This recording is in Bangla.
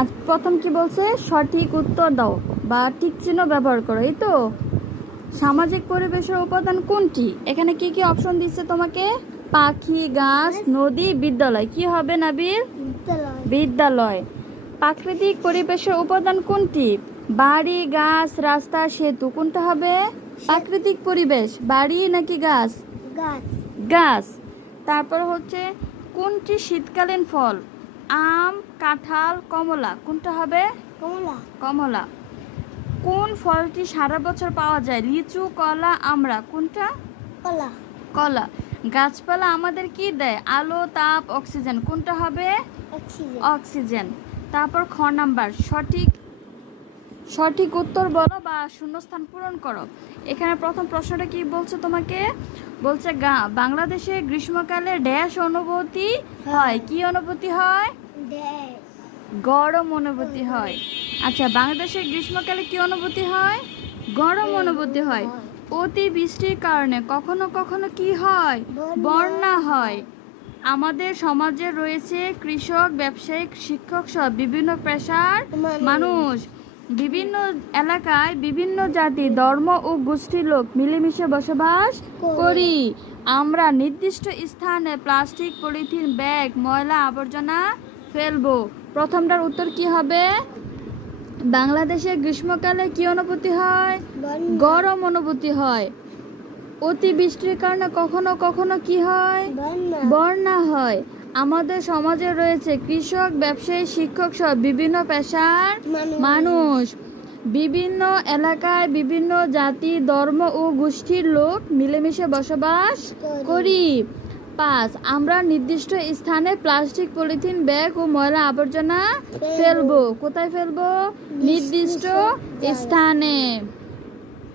আজ প্রথম কি বলছে, সঠিক উত্তর দাও বা টিক চিহ্ন ব্যবহার করো, এই তো। সামাজিক পরিবেশের উপাদান কোনটি? এখানে কি কি অপশন দিচ্ছে তোমাকে? পাখি, গাছ, নদী, বিদ্যালয়। কি হবে নাবিল? বিদ্যালয়। প্রাকৃতিক পরিবেশের উপাদান কোনটি? বাড়ি, গাছ, রাস্তা, সেতু। কোনটা হবে? প্রাকৃতিক পরিবেশ। বাড়ি নাকি গাছ? গাছ। তারপর হচ্ছে কোনটি শীতকালীন ফল? আম, কাঁঠাল, কমলা। কোনটা হবে? কমলা। কোন ফলটি সারা বছর পাওয়া যায়? লিচু, কলা, আমড়া। কোনটা? কলা। গাছপালা আমাদের কি দেয়? আলো, তাপ, অক্সিজেন। কোনটা হবে? অক্সিজেন। তারপর খ নাম্বার, সঠিক উত্তর বলো বা শূন্যস্থান পূরণ করো। এখানে প্রথম প্রশ্নটা কি বলছে তোমাকে? বলছে বাংলাদেশে গ্রীষ্মকালে ড্যাশ অনুভূতি হয়। কি অনুভূতি হয়? গরম অনুভূতি হয়। আচ্ছা, বাংলাদেশে গ্রীষ্মকালে কি অনুভূতি হয়? গরম অনুভূতি হয়। অতি বৃষ্টির কারণে কখনো কখনো কি হয়? বন্যা হয়। আমাদের সমাজে রয়েছে কৃষক, ব্যবসায়ী, শিক্ষক সহ বিভিন্ন পেশার মানুষ। বিভিন্ন এলাকায় বিভিন্ন জাতি, ধর্ম ও গোষ্ঠীর লোক মিলেমিশে বসবাস করি। আমরা নির্দিষ্ট স্থানে প্লাস্টিক, পলিথিন, ব্যাগ, ময়লা আবর্জনা ফেলবো। প্রথমটার উত্তর কি হবে? বাংলাদেশে গ্রীষ্মকালে কি অনুভূতি হয়? গরম অনুভূতি হয়। অতিবৃষ্টির কারণে কখনো কখনো কি হয়? বন্যা হয়। আমাদের সমাজে রয়েছে কৃষক, ব্যবসায়ী, শিক্ষক সহ বিভিন্ন পেশার মানুষ। বিভিন্ন এলাকায় বিভিন্ন জাতি, ধর্ম ও গোষ্ঠীর লোক মিলেমিশে বসবাস করি। 5, আমরা নির্দিষ্ট স্থানে প্লাস্টিক, পলিথিন, ব্যাগ ও ময়লা আবর্জনা ফেলবো। কোথায় ফেলবো? নির্দিষ্ট স্থানে।